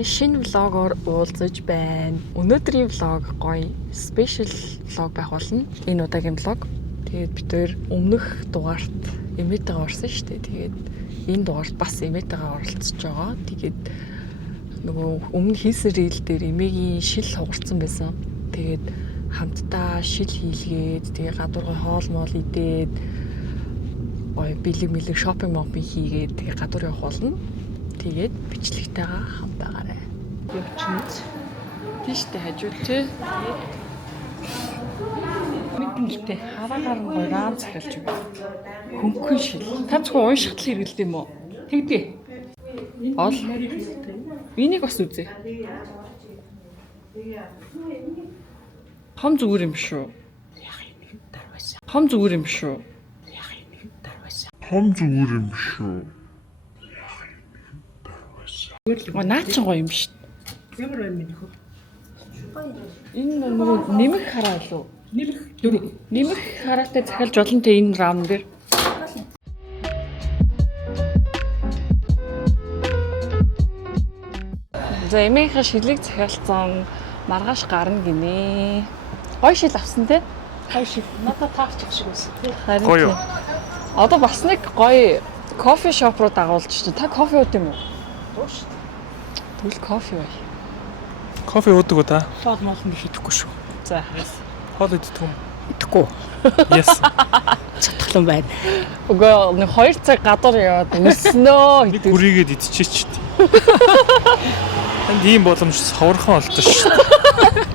сайн шинэ влогоор уулзаж байна. Өнөөдрийн влог гоё спешиал влог байх болно. Энэ удаагийн влог. Тэгээд бид тээр өмнөх дугаарт эмээтэйгээ орсон шүү дээ. Тэгээд энэ дугаарт бас эмээтэйгээ оролцож байгаа. Тэгээд нөгөө өмнө хийсэн рeel дээр эмээгийн шил хугарсан байсан. Тэгээд хамтдаа шил хийлгээд тэгээд гадуургай хоол моол идээд гоё бэлэг мэлэг шопинг мопинг хийгээд тэгээд гадуур явах болно. Тэгээд бичлэгтэйгээ хамтаагаарай. Явчихныз. Тийштэй хажууд тий. Мэдэнэлтэй хараагаар нь гоё раам захиалж байгаа. Хөнгөн шил. Та зөвхөн уншихтал хэрэгэлдэв юм уу? Тэгдэ. Ол. Энийг бас үзье. Том зүгээр юм шүү. Том зүгээр юм шүү. Том зүгээр юм шүү. Наа чи гоё юм шүү. Ямар байна минь хөө? Энэ нөгөө нэмэх хараа лөө. Нэмэх хараатай захиалж болно те энэ раам дээр. За эмээхээ шилийг захиалсан маргааш гарна гинэ. Гоё шил авсан те. Гоё шил. Надад таарчих шиг байсан. Гоё. Одоо бас нэг гоё кофе шоп руу дагуулж чинь. Та кофе ууд юм уу? Дууш. Тэгвэл кофе бай. Кофе уудаг уу та? Хоол моол нь хийхгүй шүү. За. Хоол идэх юм. Идэхгүй. Yes. Цатгалан байна. Угаа нэг 2 цаг гадуур яваад өснөө Нэг бүрийгээд идчихээч. Танд ийм боломж ховорхон олдсон шүү.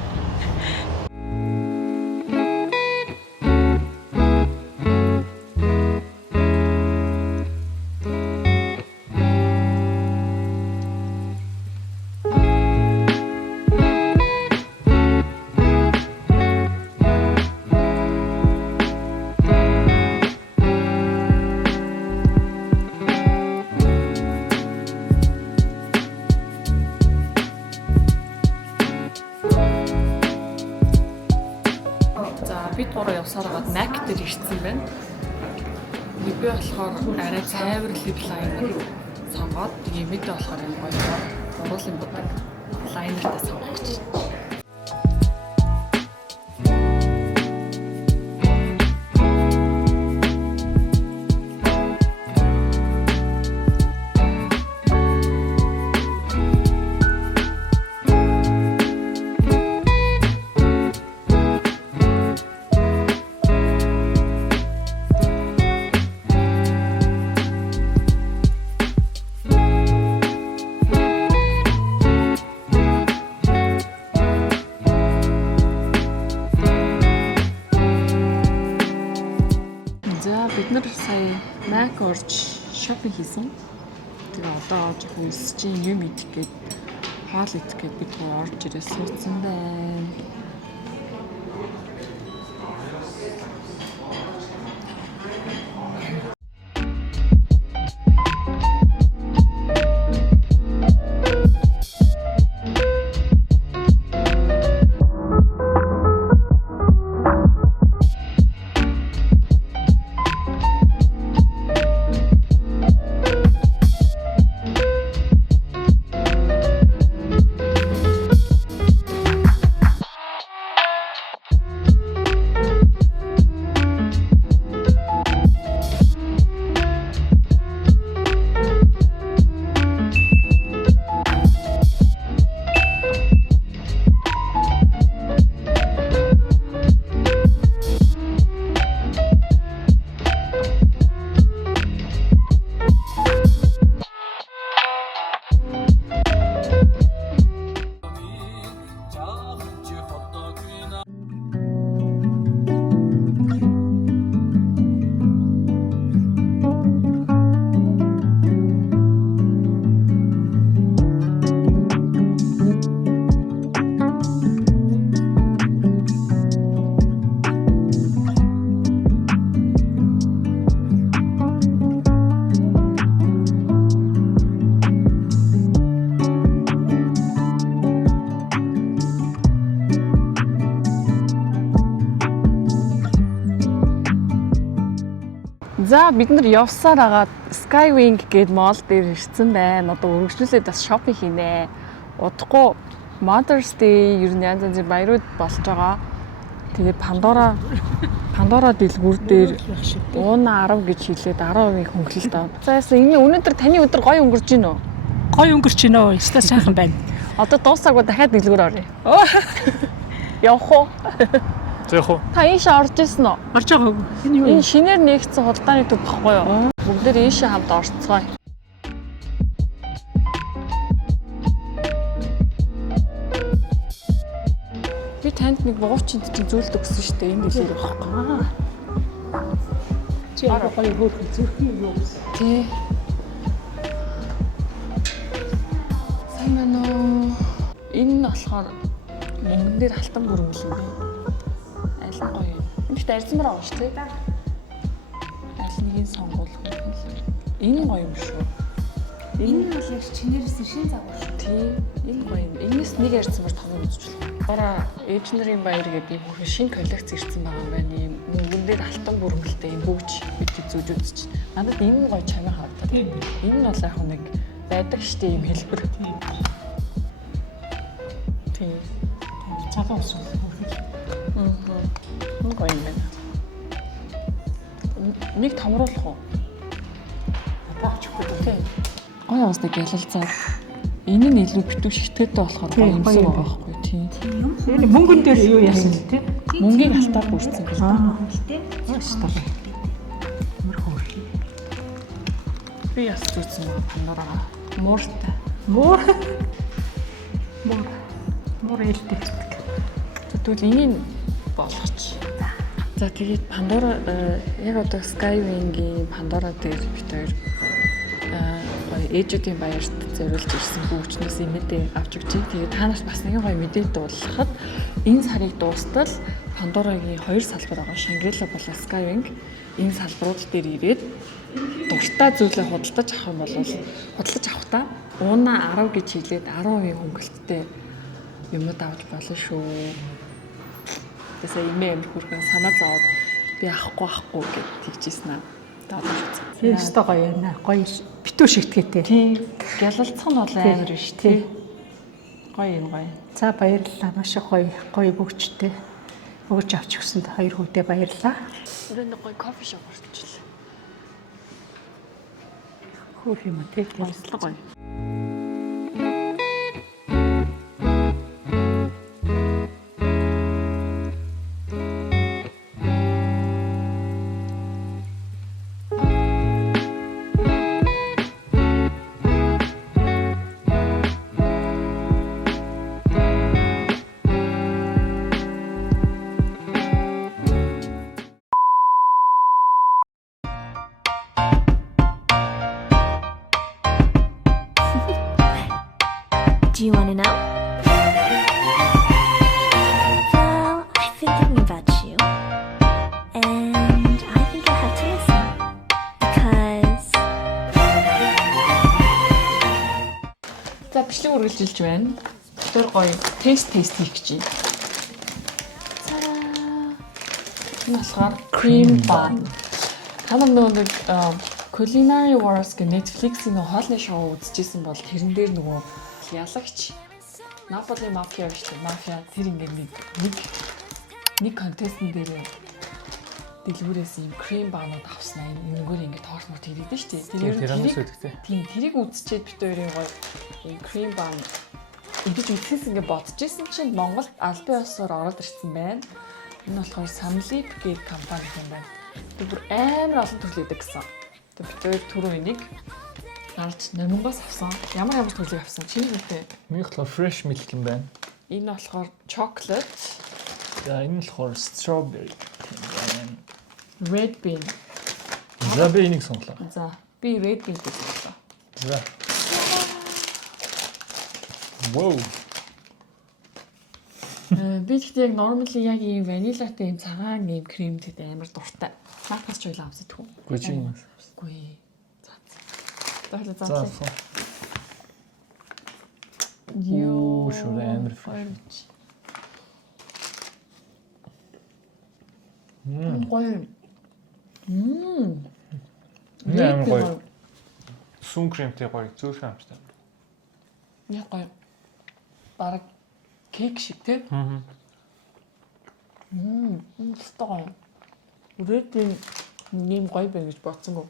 Бид гурав явсаар гад Mac дээр ирсэн байна. Би болохоор арай цайвар лив лайнер сонгоод тэгээ мэдээ болохоор юм гоё уруулын будаг лайнертай сонгож байна. Бид нар сая Mac орж шопинг хийсэн. Тэгээ одоо жоохон өсчин юм идэх гээд хоол идэх гээд бид орж ирээ суудсан байна. За бид нар явсаар агаад Skywing гээд мол дээр ирсэн байна. Одоо үргэлжлүүлээд бас шопинг хийнэ. Удахгүй Mother's Day ер нь янз янзын баярууд болж байгаа. Тэгээд Pandora дэлгүүр дээр ууна 10 гэж хэлээд 10% хөнгөлөлт аваад. За яасан энэ өнөөдөр таны өдөр гоё өнгөрч гин үү? Гой өнгөрч гинөө. Өстой сайхан байна. Одоо дуусаагүй дахиад дэлгүүр оръё. Явах уу? Зөөх үү. Та ийшээ орж ирсэн үү? Орж байгаа уу? Энэ юу? Энэ шинээр нэгдсэн худалдааны төв баггүй юу? Бүгдээр ийшээ хамт орцгоё. Би танд нэг буучин зүйлд өгсөн шүү дээ. Энэ дэлгүүр байхгүй. Чи яг гоё хөөрхөн зүрхийн юу гэсэн. Тий. Сайн байна уу? Энэ нь болохоор мөнгөн дээр алтан бүрмэл юм бэ. Аль нь гоё юм? Энд арзмаар байгаа шүү дээ. Аль нэгийг сонгох юм бэ? Энэ гоё юм шүү. Энэ нь бол яг чинээрээс шин загвар шүү. Тий. Энэ гоё юм. Энэс нэг арзмаар томоо үзчихлээ. Бараа ээж нарын баяр гэдэг бүх шинэ коллекц ирсэн байгаа юм байна. Ийм мөнгөн дээр алтан бүрмэлтэй юм бүгж бид зүүж үзчих. Надад энэ нь гоё чамаа харагдаад. Энэ нь бол яг нэг байдаг штеп юм хэлбэр. Тий. Цалан ус хөөрхөн. Энэ гоё юм байна. Нэг томруулах уу? Багчгүй дээ. Тий. Гоё уустай гялалцаад. Энэ нь илүү битүү шигтгэдтэй болохоор гоё юмсан байгаа байхгүй тий. Энэ мөнгөн дээр юу яасан л тий? Мөнгийг алтаар бүрдсэн гэж. Тэ. Өстой. Мөр хөөрхөн. Би яс зүтсэн Pandora. Мууртай. Мөр ээлтэй. Тэгвэл энийг болгоч. За тэгээд Pandora яг одоо Skywing-ийн Pandora дээр бид хоёр гоё ээжүүдийн баярт зориулж ирсэн бүгчнээс имэдээ авч өгч. Тэгээд та нарт бас нэг гоё мэдээ дуулгахад энэ сарыг дуустал Pandora-гийн 2 салбар байгаа. Shangri-La болон Skywing энэ салбарууд дээр ирээд дуртай зүйлээ худалдаж авах юм бол худалдаж авахдаа уунаа 10 гэж хэлээд 10% хөнгөлөлттэй юмуд авч болно шүү. Тэсээ имээ амир хүрхэн санаа зовоод би авахгүй гэж тэгжсэн аа. Даадаж үзье. Тий, өстой гоё байна. Гоё битүү шигтгэтэй. Тийм. Гялалцах нь бол амар биш тий. Гоё юм гоё. За баярлалаа. Маш их гоё бүгчтэй. Бүгж авч өгсөнд хоёр хүүтэй баярлалаа. Өрөөнд гоё кофе шоп орчихлоо. Хөөх юм тий. Баярлалаа гоё. Do you want to know? Well, I've been thinking about you. And I think you'll have to listen. Because... За бичлэг үргэлжилж байна. Тэр гоё тест хийх гэж байна. Энэ болохоор cream bun. Та нар нэг Culinary Wars гэх Netflix-ийн хоолны шоу үзчихсэн бол тэрэн дээр нөгөө ялагч Наполи мафиа биш үү? Мафиа тэр ингээд нэг контестн дээр дэлгүүрээс юм крем банууд авснаа мөнгөөр ингээд тоормор тэрэгдэн шүү дээ. Тэр тийм тэрийг үзчихэд бит хоёрын гоё юм крем бан ингэж үзсээс ингээд бодчихсон чинь Монголд албан ёсоор ороод ирсэн байна. Энэ болохоор Samlip гэх компани юм байна. Тэр бүр амар олон төрлөдөг гэсэн. Тэр бит хоёр түрүү энийг Алж номингоос авсан. Ямар төрлийг авсан? Чиний хэлээ. Миний болохоор fresh milk юм байна. Энэ болохоор chocolate. За энэ болохоор strawberry. Red bean. За би энийг сонглоо. За би red bean гэж сонглоо. За. Wow. Би гэхдээ яг normally яг ийм ванилатай ийм цагаан ийм крем гэдэг амар дуртай. Надаас ч ойлаа авсад хөө. Үгүй чинь. Үгүй. За. За. Юу шууд амар fresh. Гоё. Амар гоё. Сүн кремтэй гоё зөөх амттай. Яг гоё. Бараг кек шиг тий. Стогоо. Үрээдийн нэм гоё байна гэж бодсонгүй.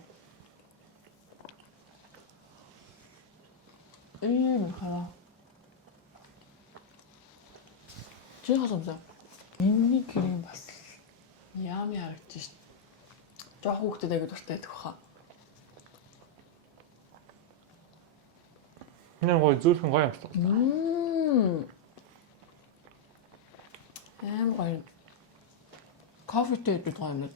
Хараа. Чи хасамсаа. Энэний крем бас яами харагдчих шин. Жохо хүүхдэд аягүй дуртай байдаг хаа. 그냥 거의 зүрхэн гоё амтлаа. Гоё. Кофетэй бид гоё юм.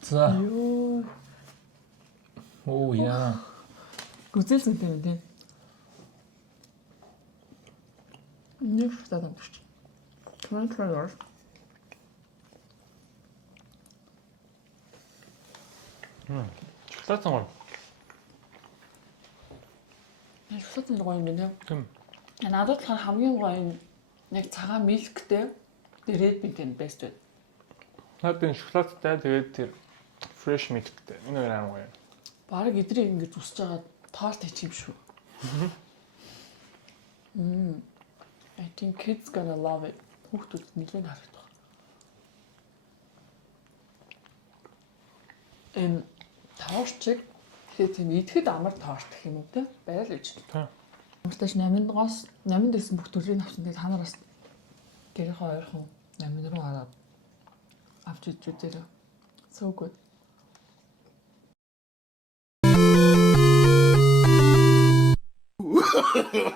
За. Ёо. Оо яа. Гүзэлсэнтэй юм тий. Нэг шатад амтч. Контролер. шоколад гоё. Шоколад нь гоё юм байна. Тийм. Надад болохоор хамгийн гоё нь яг цагаан милктэй red bean and best байна. Надад шоколадтай тэгээд тэр fresh milkтэй. Энэ хоёр амар гоё. Бараг эдрийг ингэж үсэж байгаа тоорт хийчих юм шүү. I think kids gonna love it. Хүүхдүүд нэлээд харагдах. Тоорчиг тэгээд тийм идэхэд амар тоорт гэх юм уу те? Байл гэж. Тийм. Амташ 8-аас 8 дэсэн бүх төрлийн авсан. Тэгээд та нараас гэрийнхээ ойрхон 8 руу гараад авч иж үзээрэй. So good.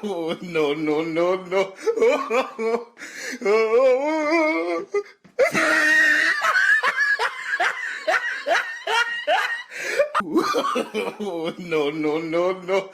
No, no, no, no. No, no, no, no.